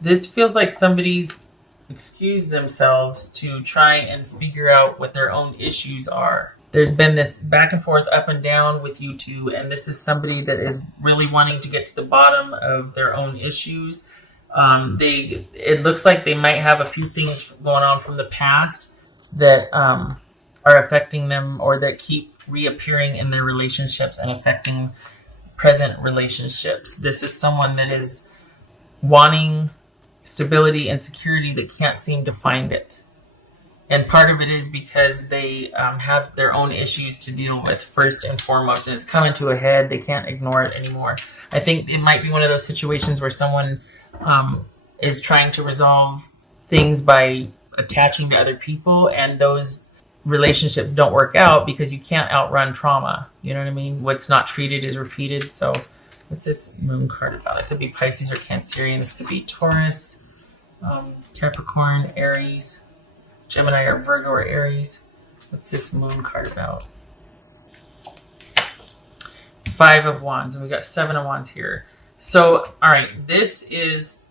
This feels like somebody's excused themselves to try and figure out what their own issues are. There's been this back and forth, up and down with you two, and this is somebody that is really wanting to get to the bottom of their own issues. It looks like they might have a few things going on from the past that are affecting them, or that keep reappearing in their relationships and affecting present relationships. This is someone that is wanting stability and security that can't seem to find it. And part of it is because they have their own issues to deal with first and foremost, and it's coming to a head. They can't ignore it anymore. I think it might be one of those situations where someone is trying to resolve things by attaching to other people, and those relationships don't work out because you can't outrun trauma. You know what I mean? What's not treated is repeated. So what's this moon card about? It could be Pisces or Cancerian. This could be Taurus, Capricorn, Aries, Gemini or Virgo or Aries. What's this moon card about? 5 of Wands, and we got 7 of Wands here. So, all right, this is,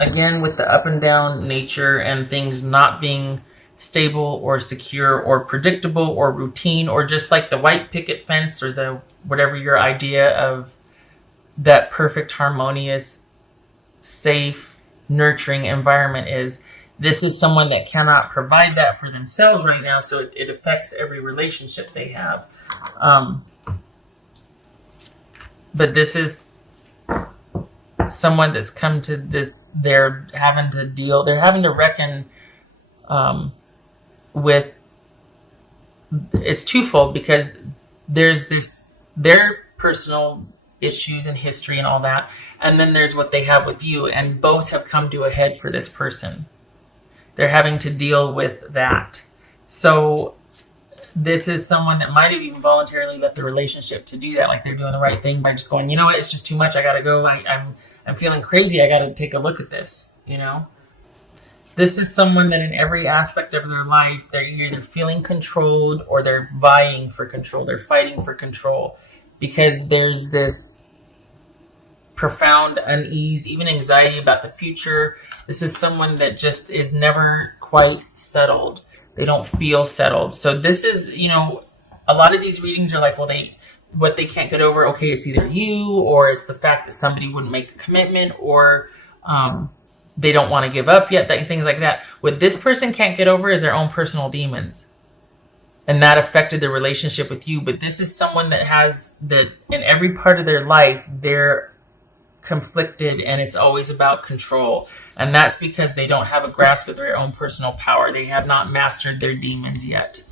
again, with the up and down nature and things not being stable or secure or predictable or routine, or just like the white picket fence, or the whatever your idea of that perfect, harmonious, safe, nurturing environment is. This is someone that cannot provide that for themselves right now, so it affects every relationship they have. But this is someone that's come to this, they're having to reckon with, it's twofold, because there's their personal issues and history and all that, and then there's what they have with you, and both have come to a head for this person. They're having to deal with that. So this is someone that might have even voluntarily left the relationship to do that. Like they're doing the right thing by just going, you know what, it's just too much. I got to go. I'm feeling crazy. I got to take a look at this, you know? This is someone that in every aspect of their life, they're either feeling controlled or they're vying for control. They're fighting for control because there's this profound unease, even anxiety about the future. This is someone that just is never quite settled. They don't feel settled. So this is, you know, a lot of these readings are like, well, what they can't get over, okay, it's either you, or it's the fact that somebody wouldn't make a commitment, or they don't want to give up yet, things like that. What this person can't get over is their own personal demons. And that affected their relationship with you. But this is someone that has that in every part of their life, they're conflicted, and it's always about control. And that's because they don't have a grasp of their own personal power. They have not mastered their demons yet.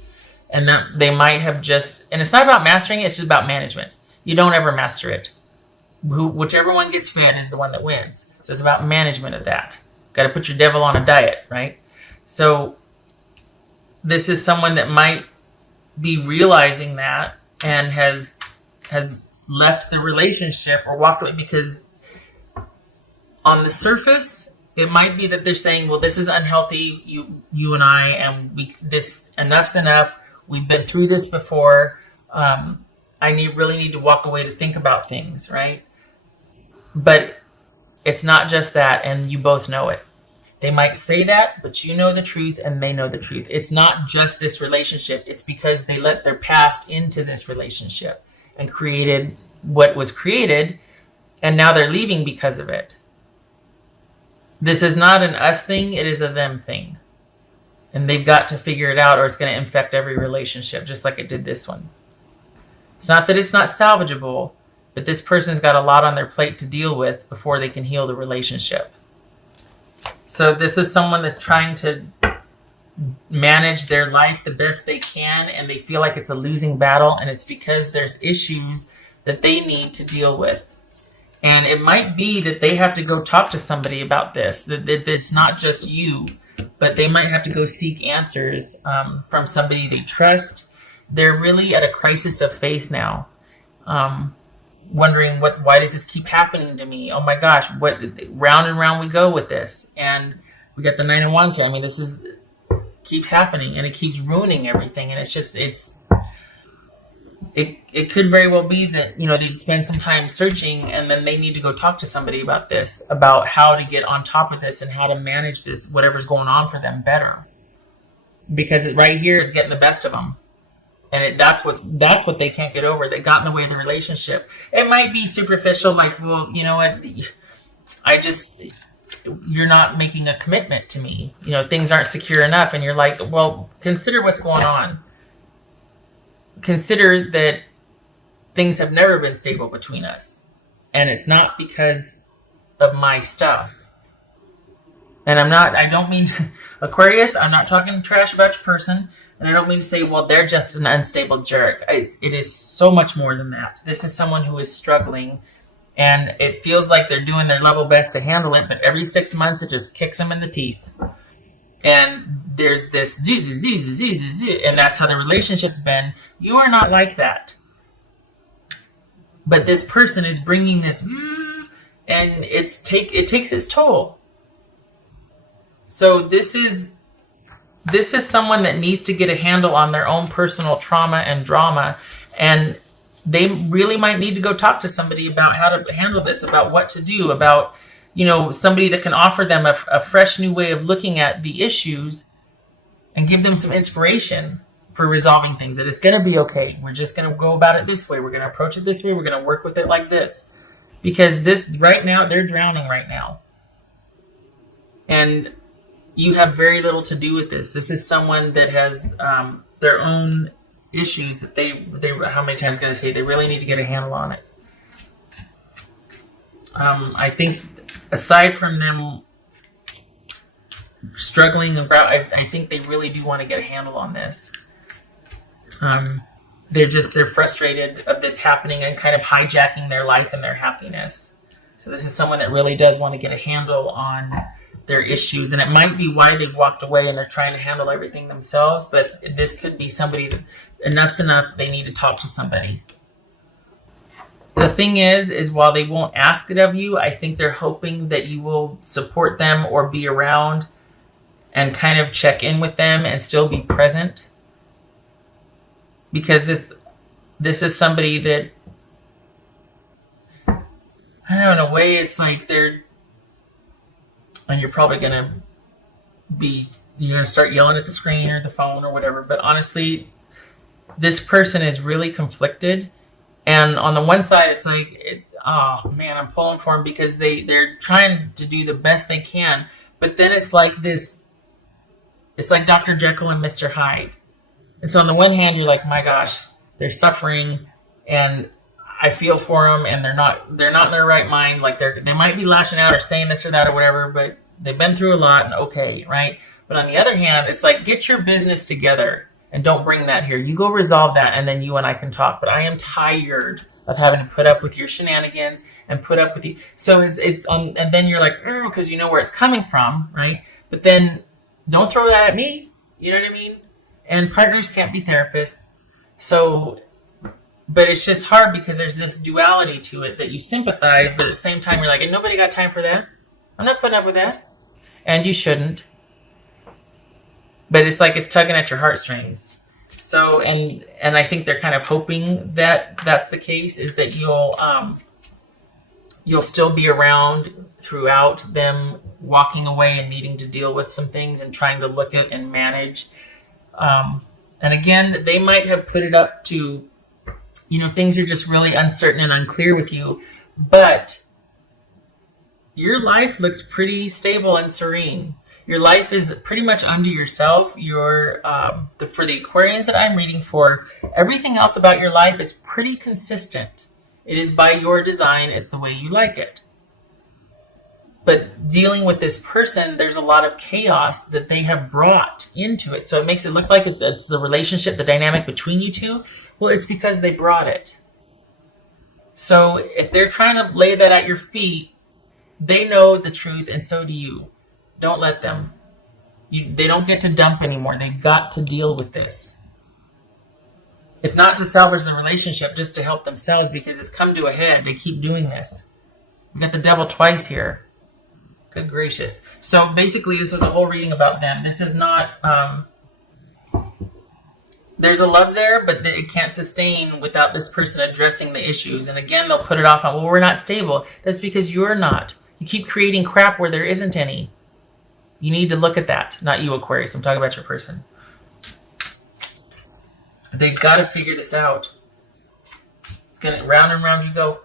And that they might have just, and it's not about mastering it, it's just about management. You don't ever master it. Whichever one gets fed is the one that wins. So it's about management of that. Got to put your devil on a diet, right? So this is someone that might be realizing that and has left the relationship or walked away, because on the surface, it might be that they're saying, well, this is unhealthy, you and I, and this enough's enough. We've been through this before. I really need to walk away to think about things, right? But it's not just that, and you both know it. They might say that, but you know the truth, and they know the truth. It's not just this relationship. It's because they let their past into this relationship and created what was created, and now they're leaving because of it. This is not an us thing, it is a them thing. And they've got to figure it out, or it's going to infect every relationship, just like it did this one. It's not that it's not salvageable, but this person's got a lot on their plate to deal with before they can heal the relationship. So this is someone that's trying to manage their life the best they can, and they feel like it's a losing battle, and it's because there's issues that they need to deal with. And it might be that they have to go talk to somebody about this, that it's not just you, but they might have to go seek answers from somebody they trust. They're really at a crisis of faith now, wondering why does this keep happening to me? Oh my gosh, what, round and round we go with this. And we got the 9 of Wands here. I mean, this keeps happening, and it keeps ruining everything. And it's it could very well be that, they'd spend some time searching, and then they need to go talk to somebody about this, about how to get on top of this and how to manage this, whatever's going on for them better. Because it right here is getting the best of them. And that's what they can't get over. They got in the way of the relationship. It might be superficial, like, well, you know what? You're not making a commitment to me. Things aren't secure enough. And you're like, well, consider what's going on. Consider that things have never been stable between us. And it's not because of my stuff. And I don't mean to, Aquarius, I'm not talking trash about your person. And I don't mean to say, well, they're just an unstable jerk. It is so much more than that. This is someone who is struggling, and it feels like they're doing their level best to handle it, but every 6 months it just kicks them in the teeth. And there's this, and that's how the relationship's been. You are not like that. But this person is bringing this, and it takes its toll. So this is someone that needs to get a handle on their own personal trauma and drama, and they really might need to go talk to somebody about how to handle this, about what to do, about, somebody that can offer them a fresh new way of looking at the issues and give them some inspiration for resolving things. That it's going to be okay. We're just going to go about it this way. We're going to approach it this way. We're going to work with it like this. Because this right now, they're drowning right now. And you have very little to do with this. This is someone that has their own issues that they how many times can I say, they really need to get a handle on it. I think aside from them struggling, I think they really do want to get a handle on this. They're frustrated of this happening and kind of hijacking their life and their happiness. So this is someone that really does want to get a handle on their issues, and it might be why they walked away and they're trying to handle everything themselves, but this could be somebody that enough's enough, they need to talk to somebody. The thing is while they won't ask it of you, I think they're hoping that you will support them or be around and kind of check in with them and still be present, because this is somebody that, I don't know, in a way it's like they're, and you're probably going to start yelling at the screen or the phone or whatever. But honestly, this person is really conflicted. And on the one side, it's like, oh man, I'm pulling for them because they're trying to do the best they can. But then it's like this, it's like Dr. Jekyll and Mr. Hyde. And so on the one hand, you're like, my gosh, they're suffering and I feel for them, and they're not in their right mind. Like they might be lashing out or saying this or that or whatever, but they've been through a lot, and okay, right? But on the other hand, it's like, get your business together and don't bring that here. You go resolve that, and then you and I can talk. But I am tired of having to put up with your shenanigans and put up with you. So it's on, and then you're like, because you know where it's coming from, right? But then don't throw that at me. You know what I mean? And partners can't be therapists, so. But it's just hard because there's this duality to it that you sympathize, but at the same time, you're like, and nobody got time for that. I'm not putting up with that. And you shouldn't. But it's like it's tugging at your heartstrings. So, and I think they're kind of hoping that that's the case, is that you'll still be around throughout them walking away and needing to deal with some things and trying to look at and manage. And again, they might have put it up to, things are just really uncertain and unclear with you, but your life looks pretty stable and serene. Your life is pretty much unto yourself. For the Aquarians that I'm reading for, everything else about your life is pretty consistent. It is by your design. It's the way you like it. But dealing with this person, there's a lot of chaos that they have brought into it. So it makes it look like it's the relationship, the dynamic between you two. Well, it's because they brought it. So if they're trying to lay that at your feet, they know the truth, and so do you. Don't let them. They don't get to dump anymore. They've got to deal with this. If not to salvage the relationship, just to help themselves, because it's come to a head. They keep doing this. We got the devil twice here. Good gracious. So basically, this was a whole reading about them. This is not there's a love there, but it can't sustain without this person addressing the issues. And again, they'll put it off on, well, we're not stable. That's because you're not. You keep creating crap where there isn't any. You need to look at that. Not you, Aquarius. I'm talking about your person. They've got to figure this out. It's going to round and round you go.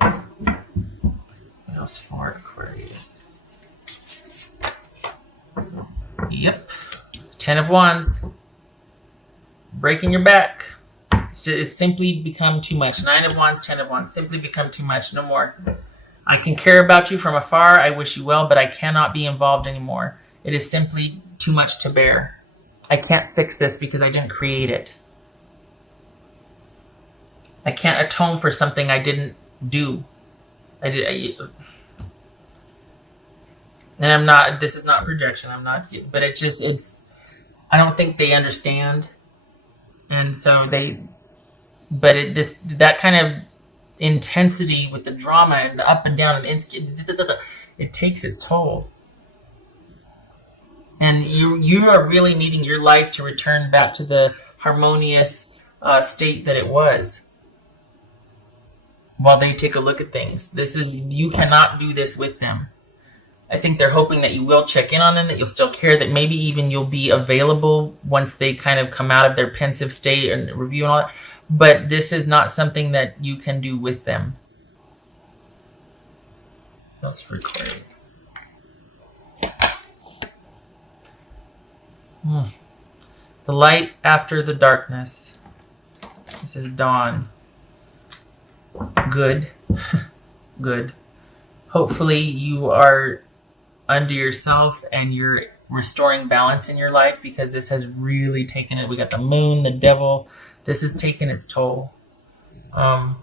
What else for Aquarius? Yep. 10 of Wands. Breaking your back. It's simply become too much. 9 of Wands, 10 of Wands. Simply become too much. No more. I can care about you from afar. I wish you well, but I cannot be involved anymore. It is simply too much to bear. I can't fix this because I didn't create it. I can't atone for something I didn't do. And I'm not, this is not projection. I'm not, but I don't think they understand. And so that kind of intensity with the drama and the up and down and it takes its toll. And you are really needing your life to return back to the harmonious state that it was. While they take a look at things, you cannot do this with them. I think they're hoping that you will check in on them, that you'll still care, that maybe even you'll be available once they kind of come out of their pensive state and review and all that. But this is not something that you can do with them. That's recorded. The light after the darkness. This is dawn. Good. Good. Hopefully you are under yourself and you're restoring balance in your life, because this has really taken it. We got the moon, the devil. This has taken its toll. I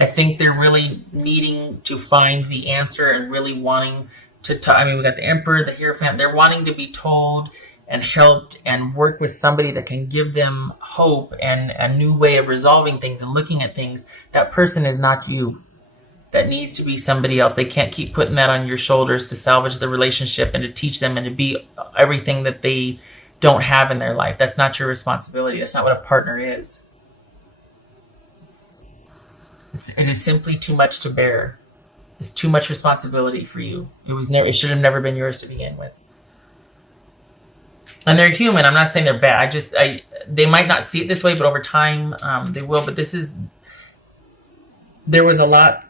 think they're really needing to find the answer and really wanting to talk. I mean, we got the Emperor, the Hierophant. They're wanting to be told and helped and work with somebody that can give them hope and a new way of resolving things and looking at things. That person is not you. That needs to be somebody else. They can't keep putting that on your shoulders to salvage the relationship and to teach them and to be everything that they don't have in their life. That's not your responsibility. That's not what a partner is. It is simply too much to bear. It's too much responsibility for you. It should have never been yours to begin with. And they're human. I'm not saying they're bad. They might not see it this way, but over time they will. But there was a lot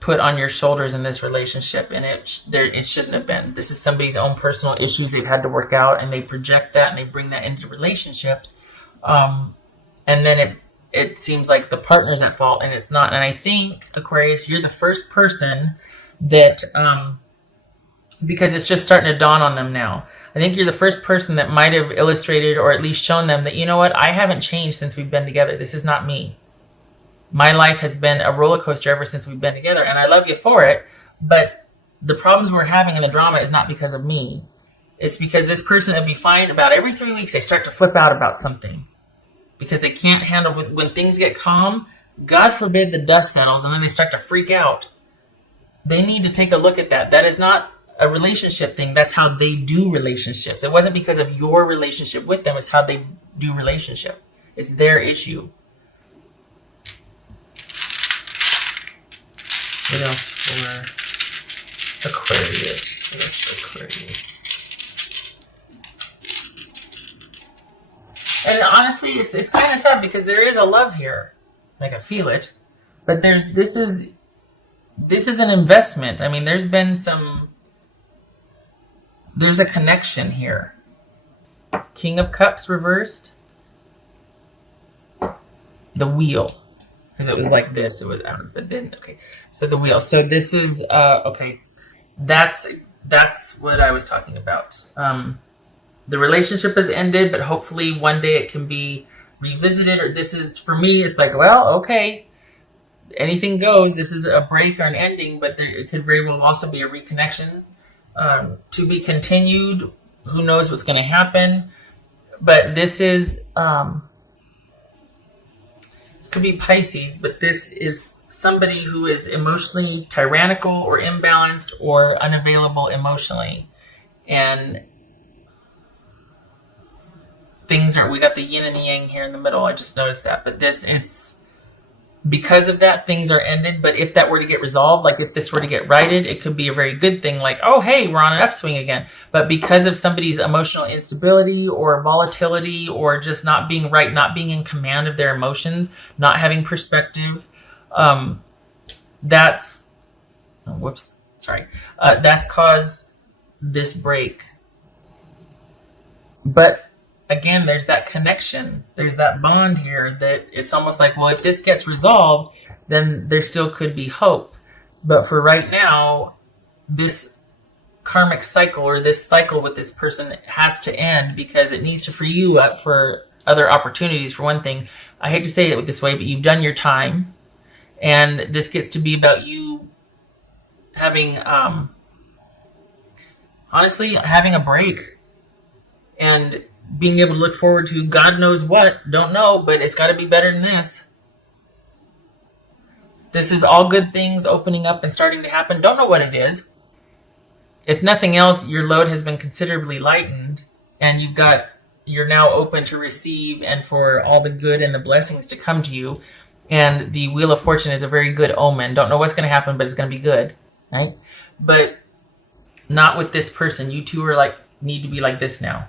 put on your shoulders in this relationship, and it shouldn't have been. This is somebody's own personal issues they've had to work out, and they project that and they bring that into relationships. And then it seems like the partner's at fault, and it's not. And I think, Aquarius, you're the first person that, because it's just starting to dawn on them now. I think you're the first person that might have illustrated or at least shown them that, you know what, I haven't changed since we've been together. This is not me. My life has been a roller coaster ever since we've been together, and I love you for it. But the problems we're having in the drama is not because of me. It's because this person would be fine. About every 3 weeks, they start to flip out about something because they can't handle when things get calm. God forbid the dust settles, and then they start to freak out. They need to take a look at that. That is not a relationship thing. That's how they do relationships. It wasn't because of your relationship with them. It's how they do relationship. It's their issue. What else for Aquarius? What else for Aquarius? And honestly, it's kind of sad because there is a love here. Like, I feel it. But this is an investment. I mean, there's a connection here. King of Cups reversed. The Wheel. Because it was like this. It was, but then, okay. So the Wheel. So this is, okay. That's what I was talking about. The relationship has ended, but hopefully one day it can be revisited. Or this is, for me, it's like, well, okay. Anything goes. This is a break or an ending, but it could very well also be a reconnection. To be continued. Who knows what's going to happen? But this is, this could be Pisces, but this is somebody who is emotionally tyrannical or imbalanced or unavailable emotionally. And things are, we got the yin and the yang here in the middle. I just noticed that. But this, it's because of that, things are ended. But if that were to get resolved, like if this were to get righted, it could be a very good thing. Like, oh, hey, we're on an upswing again. But because of somebody's emotional instability or volatility or just not being right, not being in command of their emotions, not having perspective, that's, oh, whoops, sorry. That's caused this break. But again, there's that connection. There's that bond here that it's almost like, well, if this gets resolved, then there still could be hope. But for right now, this karmic cycle or this cycle with this person has to end because it needs to free you up for other opportunities. For one thing, I hate to say it this way, but you've done your time. And this gets to be about you having, honestly, having a break. And being able to look forward to God knows what. Don't know, but it's got to be better than this. This is all good things opening up and starting to happen. Don't know what it is. If nothing else, your load has been considerably lightened, and you're now open to receive and for all the good and the blessings to come to you. And the Wheel of Fortune is a very good omen. Don't know what's going to happen, but it's going to be good, right? But not with this person. You two are like, need to be like this now.